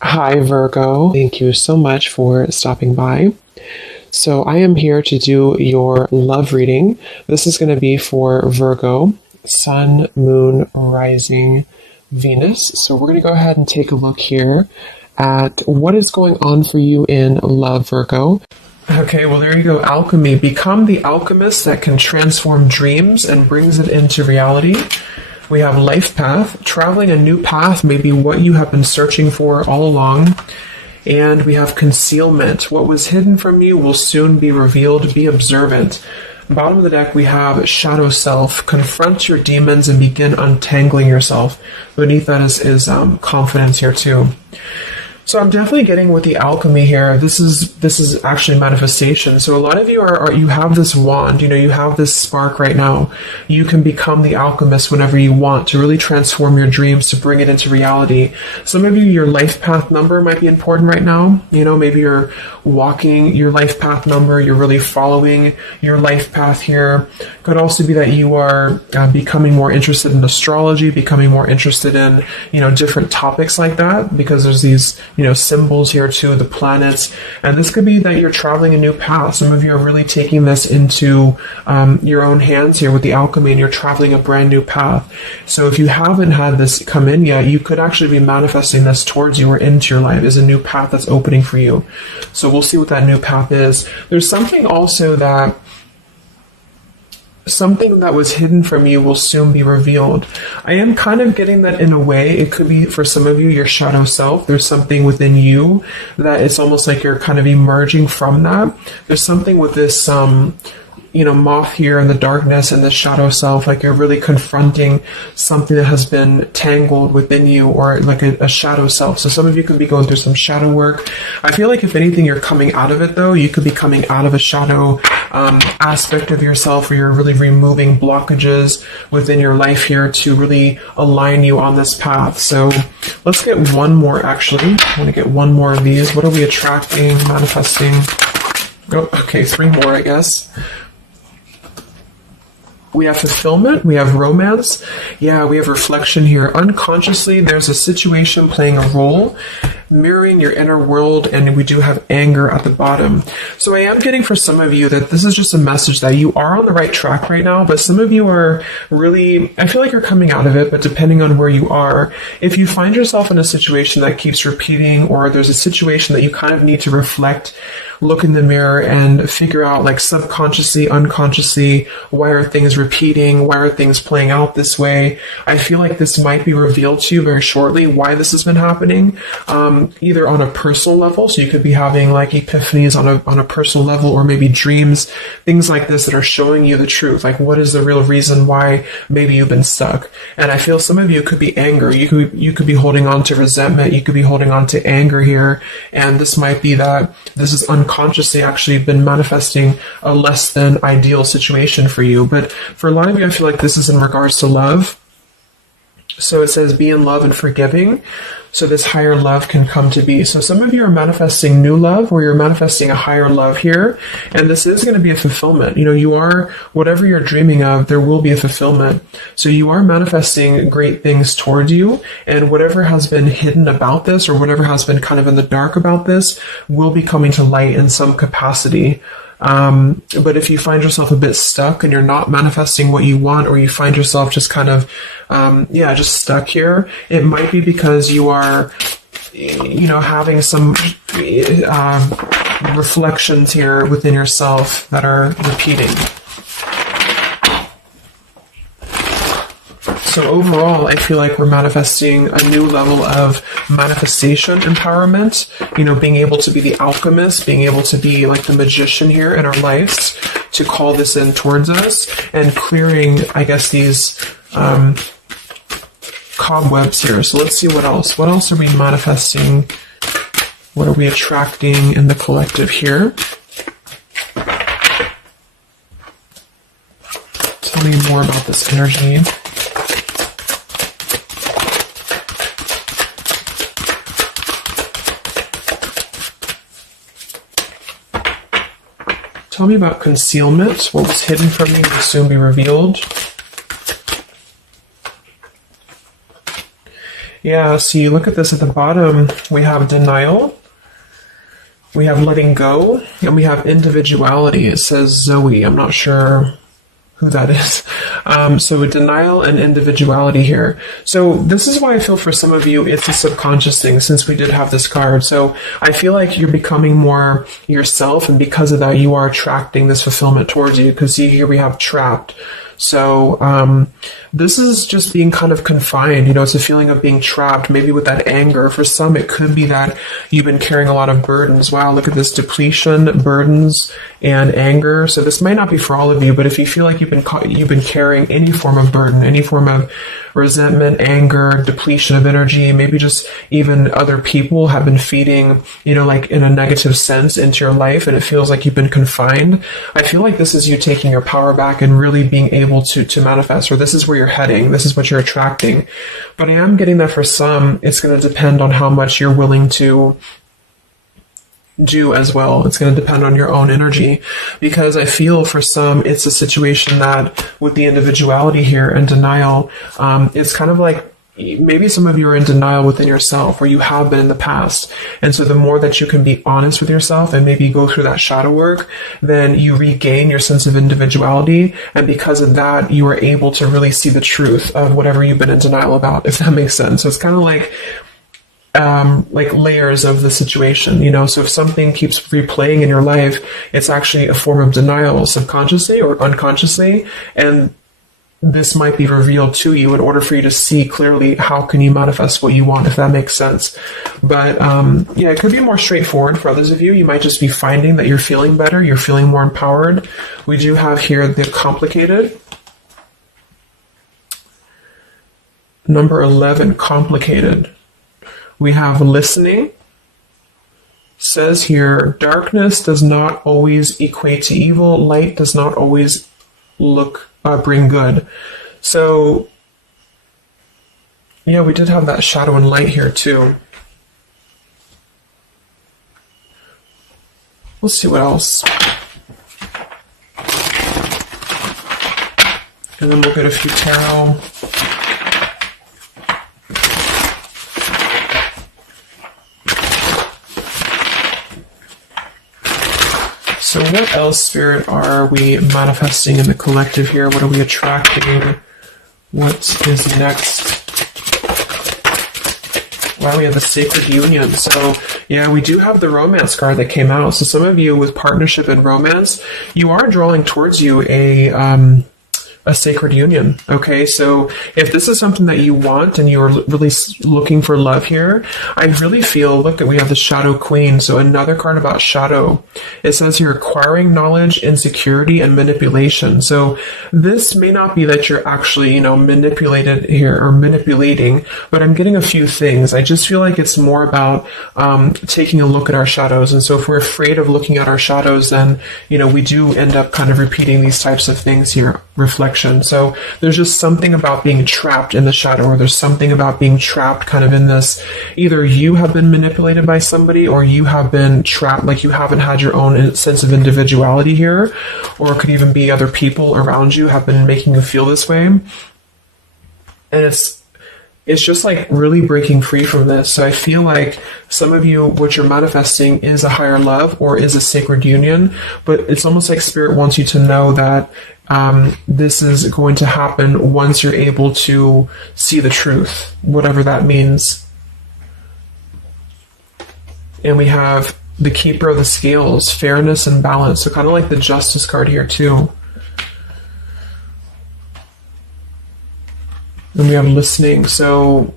Hi, Virgo. Thank you so much for stopping by. So, I am here to do your love reading. This is going to be for Virgo, Sun, Moon, Rising, Venus. So, we're going to go ahead and take a look here at what is going on for you in love, Virgo. Okay, well, there you go. Alchemy. Become the alchemist that can transform dreams and brings it into reality. We have life path. Traveling a new path may be what you have been searching for all along. And we have concealment. What was hidden from you will soon be revealed. Be observant. Bottom of the deck, we have shadow self. Confront your demons and begin untangling yourself. Beneath that is confidence here too. So I'm definitely getting with the alchemy here. This is actually manifestation. So a lot of you you have this wand, you have this spark right now. You can become the alchemist whenever you want to really transform your dreams, to bring it into reality. Some of you, your life path number might be important right now. Maybe you're walking your life path number. You're really following your life path here. Could also be that you are becoming more interested in astrology, becoming more interested in, different topics like that, because there's these symbols here too, the planets. And this could be that you're traveling a new path. Some of you are really taking this into your own hands here with the alchemy, and you're traveling a brand new path. So if you haven't had this come in yet, you could actually be manifesting this towards you or into your life as a new path that's opening for you. So we'll see what that new path is. There's something also that something that was hidden from you will soon be revealed. I am kind of getting that in a way. It could be for some of you, your shadow self. There's something within you that it's almost like you're kind of emerging from that. There's something with this, moth here in the darkness and the shadow self, like you're really confronting something that has been tangled within you, or like a shadow self. So some of you could be going through some shadow work. I feel like if anything, you're coming out of it though. You could be coming out of a shadow aspect of yourself where you're really removing blockages within your life here to really align you on this path. So let's get one more actually. I want to get one more of these. What are we attracting, manifesting? Oh, okay, three more, I guess. We have fulfillment, we have romance, we have reflection here. Unconsciously, there's a situation playing a role, mirroring your inner world, and we do have anger at the bottom. So I am getting for some of you that this is just a message that you are on the right track right now, but some of you are really, I feel like you're coming out of it, but depending on where you are, if you find yourself in a situation that keeps repeating, or there's a situation that you kind of need to reflect, look in the mirror and figure out, like, subconsciously, unconsciously, why are things repeating? Why are things playing out this way? I feel like this might be revealed to you very shortly why this has been happening, either on a personal level. So you could be having like epiphanies on a personal level, or maybe dreams, things like this that are showing you the truth. Like, what is the real reason why maybe you've been stuck? And I feel some of you could be anger. You could be holding on to resentment. You could be holding on to anger here. And this might be that this is unconsciously actually been manifesting a less than ideal situation for you. But for a lot of you, I feel like this is in regards to love. So it says, be in love and forgiving, so this higher love can come to be. So some of you are manifesting new love, or you're manifesting a higher love here, and this is going to be a fulfillment. You are, whatever you're dreaming of, there will be a fulfillment. So you are manifesting great things towards you, and whatever has been hidden about this, or whatever has been kind of in the dark about this, will be coming to light in some capacity. But if you find yourself a bit stuck and you're not manifesting what you want, or you find yourself just kind of, just stuck here, it might be because you are, having some reflections here within yourself that are repeating. So overall, I feel like we're manifesting a new level of manifestation empowerment, being able to be the alchemist, being able to be like the magician here in our lives, to call this in towards us, and clearing, I guess, these cobwebs here. So let's see what else. What else are we manifesting? What are we attracting in the collective here? Tell me more about this energy. Tell me about concealment. What was hidden from you will soon be revealed. Yeah, see, look at this at the bottom. We have denial, we have letting go, and we have individuality. It says Zoe. I'm not sure who that is. So denial and individuality here. So this is why I feel for some of you, it's a subconscious thing since we did have this card. So I feel like you're becoming more yourself, and because of that, you are attracting this fulfillment towards you. Because see, here we have trapped. So this is just being kind of confined. You know, it's a feeling of being trapped, maybe with that anger. For some, it could be that you've been carrying a lot of burdens. Wow, look at this: depletion, burdens, and anger. So this might not be for all of you, but if you feel like you've been carrying any form of burden, any form of resentment, anger, depletion of energy, maybe just even other people have been feeding, you know, like in a negative sense into your life, and it feels like you've been confined. I feel like this is you taking your power back and really being able to manifest, or this is where you're heading, this is what you're attracting. But I am getting that for some, it's going to depend on how much you're willing to do as well. It's going to depend on your own energy, because I feel for some it's a situation that with the individuality here and denial, it's kind of like maybe some of you are in denial within yourself, or you have been in the past. And so the more that you can be honest with yourself and maybe go through that shadow work, then you regain your sense of individuality. And because of that, you are able to really see the truth of whatever you've been in denial about, if that makes sense. So it's kind of like layers of the situation, you know. So if something keeps replaying in your life, it's actually a form of denial, subconsciously or unconsciously, and this might be revealed to you in order for you to see clearly how can you manifest what you want, if that makes sense. But yeah, it could be more straightforward for others of you. You might just be finding that you're feeling better, you're feeling more empowered. We do have here the complicated. Number 11, complicated. We have listening. Says here, darkness does not always equate to evil. Light does not always bring good. So, yeah, we did have that shadow and light here too. We'll see what else. And then we'll get a few tarot. So what else, Spirit, are we manifesting in the collective here? What are we attracting? What is next? Wow, we have the sacred union. So yeah, we do have the romance card that came out. So some of you with partnership and romance, you are drawing towards you a sacred union. Okay, so if this is something that you want and you're really looking for love here, I really feel, look, we have the Shadow Queen. So another card about shadow. It says here, acquiring knowledge, insecurity, and manipulation. So this may not be that you're actually, you know, manipulated here or manipulating, but I'm getting a few things. I just feel like it's more about taking a look at our shadows. And so if we're afraid of looking at our shadows, then, you know, we do end up kind of repeating these types of things here. Reflection. So there's just something about being trapped in the shadow, or there's something about being trapped kind of in this, either you have been manipulated by somebody, or you have been trapped, like you haven't had your own sense of individuality here, or it could even be other people around you have been making you feel this way. And it's just like really breaking free from this. So I feel like some of you, what you're manifesting is a higher love or is a sacred union, but it's almost like Spirit wants you to know that this is going to happen once you're able to see the truth, whatever that means. And we have the Keeper of the Scales, fairness and balance. So kind of like the Justice card here too. And we have listening. So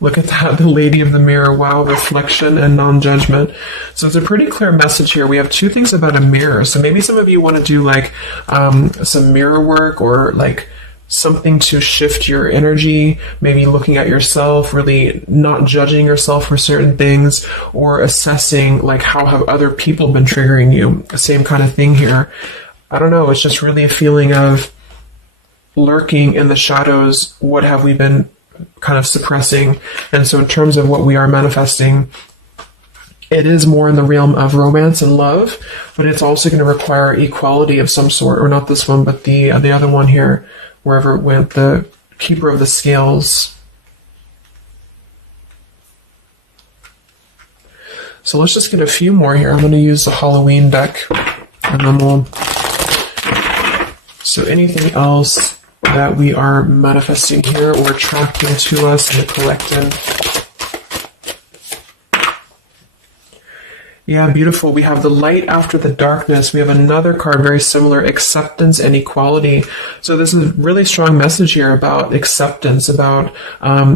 look at that, the Lady of the Mirror. Wow, reflection and non-judgment. So it's a pretty clear message here. We have two things about a mirror. So maybe some of you want to do like some mirror work, or like something to shift your energy, maybe looking at yourself, really not judging yourself for certain things, or assessing like how have other people been triggering you. Same kind of thing here. I don't know, it's just really a feeling of lurking in the shadows. What have we been kind of suppressing? And so in terms of what we are manifesting, it is more in the realm of romance and love, but it's also going to require equality of some sort, or not this one, but the other one here, wherever it went, the Keeper of the Scales. So let's just get a few more here. I'm going to use the Halloween deck, and then we'll... So anything else that we are manifesting here or attracting to us in the collective? Yeah, beautiful. We have the light after the darkness. We have another card very similar, acceptance and equality. So this is a really strong message here about acceptance, about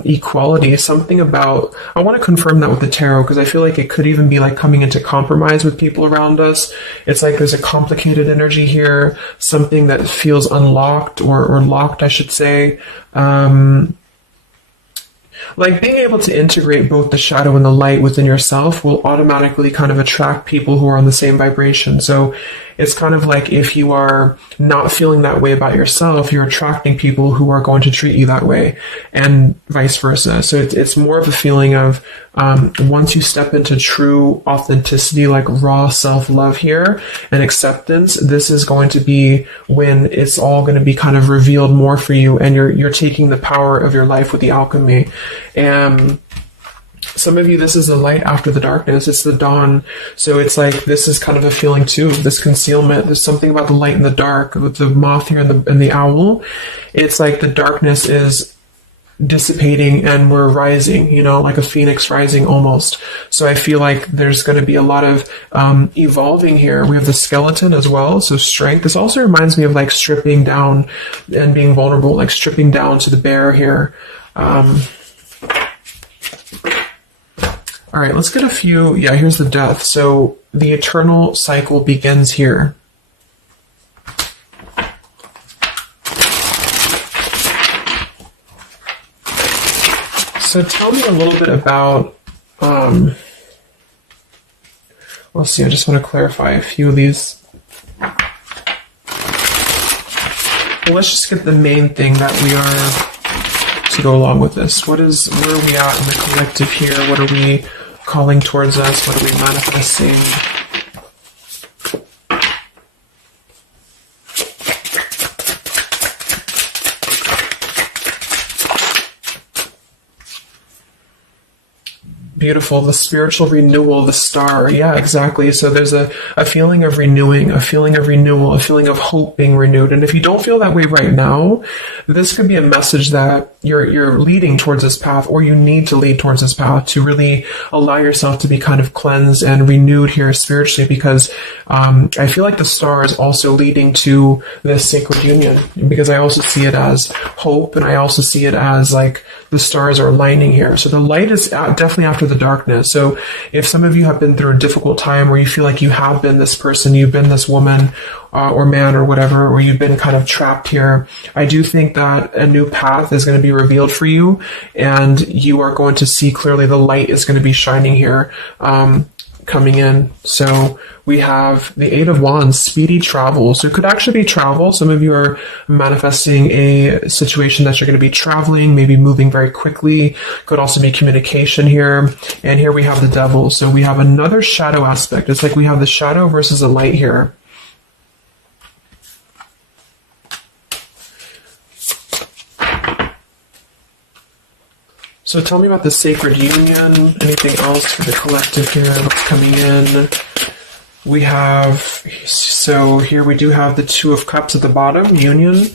equality, something about, I want to confirm that with the tarot because I feel like it could even be like coming into compromise with people around us. It's like there's a complicated energy here, something that feels unlocked or locked, I should say. Like being able to integrate both the shadow and the light within yourself will automatically kind of attract people who are on the same vibration. So it's kind of like if you are not feeling that way about yourself, you're attracting people who are going to treat you that way, and vice versa. So it's more of a feeling of once you step into true authenticity, like raw self-love here and acceptance, this is going to be when it's all going to be kind of revealed more for you, and you're taking the power of your life with the alchemy. And some of you, this is the light after the darkness. It's the dawn. So it's like, this is kind of a feeling too, this concealment. There's something about the light and the dark with the moth here and the owl. It's like the darkness is dissipating and we're rising, you know, like a phoenix rising almost. So I feel like there's going to be a lot of evolving here. We have the skeleton as well. So strength. This also reminds me of like stripping down and being vulnerable, like stripping down to the bare here. All right, let's get a few. Yeah, here's the death. So the eternal cycle begins here. So tell me a little bit about, let's see, I just want to clarify a few of these. Well, let's just get the main thing that we are to go along with this. Where are we at in the collective here? What are we calling towards us? What are we manifesting? Beautiful. The spiritual renewal, the star. Yeah, exactly. So there's a feeling of renewing, a feeling of renewal, a feeling of hope being renewed. And if you don't feel that way right now, this could be a message that you're leading towards this path, or you need to lead towards this path to really allow yourself to be kind of cleansed and renewed here spiritually, because I feel like the star is also leading to this sacred union, because I also see it as hope, and I also see it as like the stars are aligning here. So the light is definitely after the darkness. So if some of you have been through a difficult time where you feel like you have been this person, you've been this woman or man or whatever, or you've been kind of trapped here, I do think that a new path is going to be revealed for you, and you are going to see clearly the light is going to be shining here, coming in. So we have the Eight of Wands, speedy travel. So it could actually be travel. Some of you are manifesting a situation that you're going to be traveling, maybe moving very quickly. Could also be communication here. And here we have the Devil. So we have another shadow aspect. It's like we have the shadow versus the light here. So tell me about the sacred union. Anything else for the collective here? What's coming in? We have, so here we do have the Two of Cups at the bottom, union.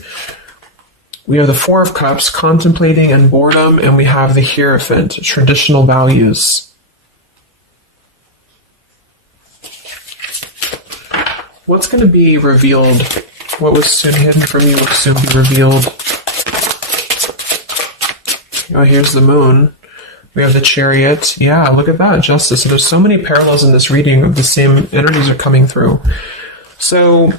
We have the Four of Cups, contemplating and boredom, and we have the Hierophant, traditional values. What's going to be revealed? What was soon hidden from you will soon be revealed. Oh, here's the Moon. We have the Chariot. Yeah, look at that, Justice. So there's so many parallels in this reading of the same energies are coming through. So,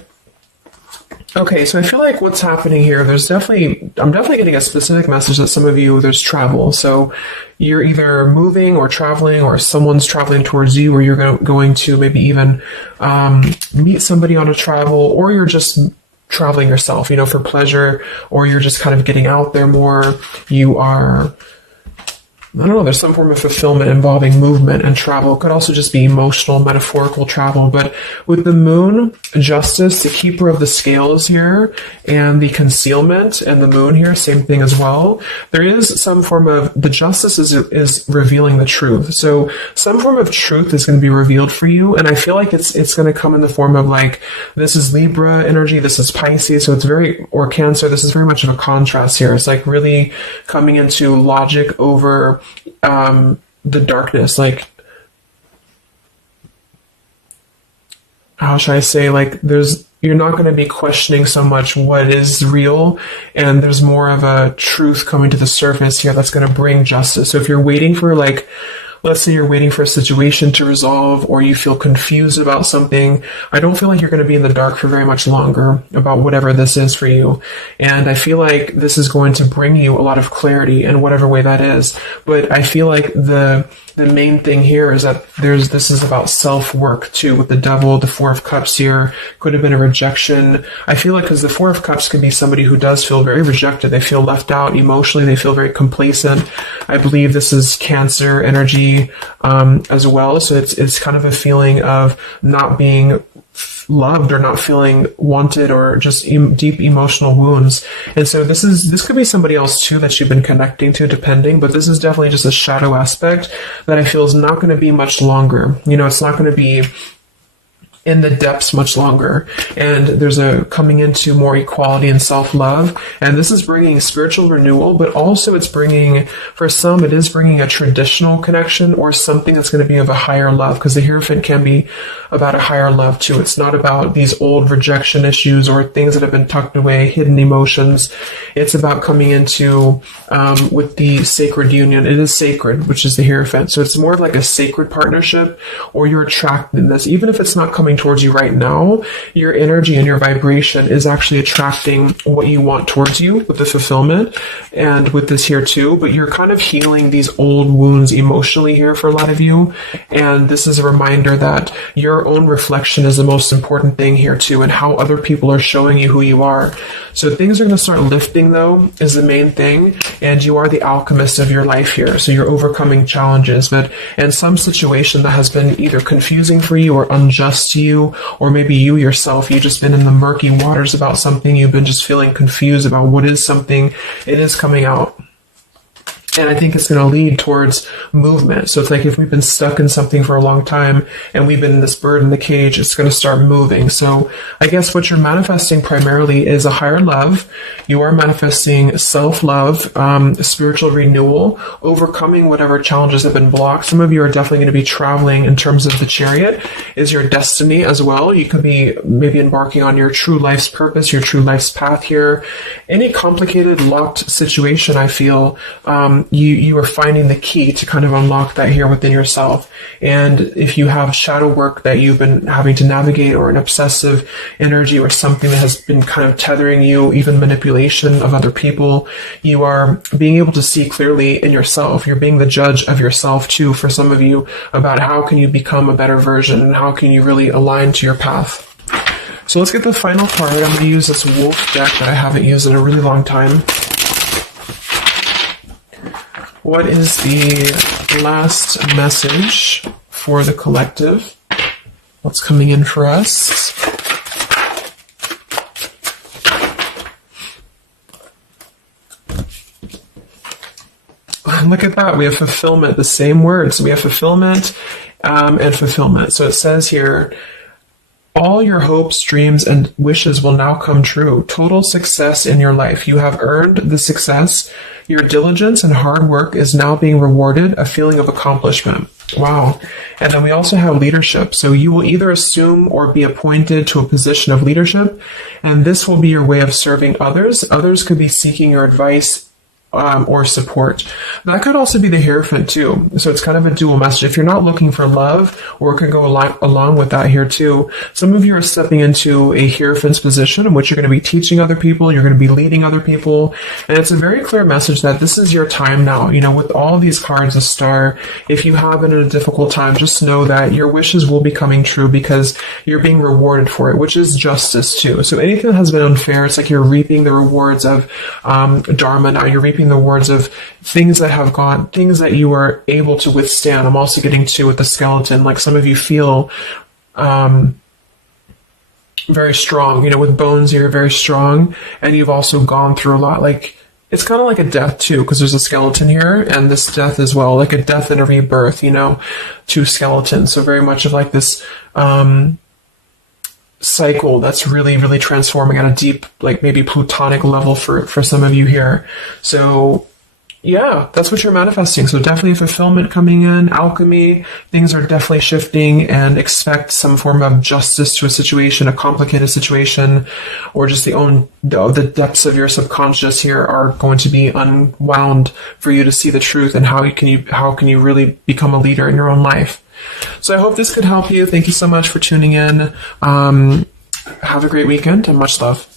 okay, so I feel like what's happening here, I'm definitely getting a specific message that some of you, there's travel. So you're either moving or traveling, or someone's traveling towards you, or you're going to maybe even meet somebody on a travel, or you're just traveling yourself, you know, for pleasure, or you're just kind of getting out there more. You are I don't know, there's some form of fulfillment involving movement and travel. It could also just be emotional, metaphorical travel. But with the moon, justice, the keeper of the scales here, and the concealment, and the moon here, same thing as well. There is some form of, the justice is revealing the truth. So some form of truth is going to be revealed for you. And I feel like it's going to come in the form of like, this is Libra energy, this is Pisces. So it's very, or Cancer, this is very much of a contrast here. It's like really coming into logic over the darkness. Like, how should I say, like, you're not going to be questioning so much what is real, and there's more of a truth coming to the surface here that's going to bring justice. So if you're waiting for, like, let's say you're waiting for a situation to resolve, or you feel confused about something, I don't feel like you're going to be in the dark for very much longer about whatever this is for you. And I feel like this is going to bring you a lot of clarity in whatever way that is. But I feel like the main thing here is that this is about self-work too, with the Devil, the Four of Cups here, could have been a rejection. I feel like, because the Four of Cups can be somebody who does feel very rejected, they feel left out emotionally, they feel very complacent. I believe this is Cancer energy as well, so it's kind of a feeling of not being loved or not feeling wanted, or just deep emotional wounds. And so this could be somebody else too that you've been connecting to, depending, but this is definitely just a shadow aspect that I feel is not going to be much longer. You know, it's not going to be in the depths much longer. And there's a coming into more equality and self-love. And this is bringing spiritual renewal, but also it's bringing, for some, it is bringing a traditional connection or something that's going to be of a higher love, because the Hierophant can be about a higher love too. It's not about these old rejection issues or things that have been tucked away, hidden emotions. It's about coming into, with the sacred union. It is sacred, which is the Hierophant. So it's more of like a sacred partnership, or you're attracting this, even if it's not coming towards you right now, your energy and your vibration is actually attracting what you want towards you with the fulfillment, and with this here too. But you're kind of healing these old wounds emotionally here for a lot of you. And this is a reminder that your own reflection is the most important thing here too, and how other people are showing you who you are. So things are going to start lifting though, is the main thing. And you are the alchemist of your life here. So you're overcoming challenges, but in some situation that has been either confusing for you or unjust to you, or maybe you yourself, you've just been in the murky waters about something, you've been just feeling confused about what is something, it is coming out. And I think it's going to lead towards movement. So it's like if we've been stuck in something for a long time and we've been in this bird in the cage, it's going to start moving. So I guess what you're manifesting primarily is a higher love. You are manifesting self-love, spiritual renewal, overcoming whatever challenges have been blocked. Some of you are definitely going to be traveling in terms of the Chariot is your destiny as well. You could be maybe embarking on your true life's purpose, your true life's path here. Any complicated, locked situation, I feel, you are finding the key to kind of unlock that here within yourself. And if you have shadow work that you've been having to navigate, or an obsessive energy, or something that has been kind of tethering you, even manipulation of other people, you are being able to see clearly in yourself. You're being the judge of yourself too, for some of you, about how can you become a better version, and how can you really align to your path. So let's get the final card. I'm going to use this wolf deck that I haven't used in a really long time. What is the last message for the collective? What's coming in for us? Look at that. We have fulfillment, the same words. We have fulfillment and fulfillment. So it says here, all your hopes, dreams, and wishes will now come true. Total success in your life. You have earned the success. Your diligence and hard work is now being rewarded, a feeling of accomplishment. Wow. And then we also have leadership. So you will either assume or be appointed to a position of leadership, and this will be your way of serving others. Others could be seeking your advice or support. That could also be the Hierophant too. So it's kind of a dual message. If you're not looking for love, or it could go along with that here too. Some of you are stepping into a Hierophant's position in which you're going to be teaching other people, you're going to be leading other people. And it's a very clear message that this is your time now. You know, with all these cards, a star, if you have been in a difficult time, just know that your wishes will be coming true because you're being rewarded for it, which is justice too. So anything that has been unfair, it's like you're reaping the rewards of Dharma now. You're reaping speaking the words of things that you are able to withstand. I'm also getting to with the skeleton, like some of you feel very strong, with bones, you're very strong, and you've also gone through a lot. Like, it's kind of like a death too, because there's a skeleton here, and this death as well, like a death and a rebirth, to skeletons. So very much of like this cycle that's really, really transforming at a deep, like maybe plutonic level for some of you here. So yeah, that's what you're manifesting. So definitely fulfillment coming in, alchemy, things are definitely shifting, and expect some form of justice to a situation, a complicated situation, or just the depths of your subconscious here are going to be unwound for you to see the truth, and how can you really become a leader in your own life. So I hope this could help you. Thank you so much for tuning in. Have a great weekend and much love.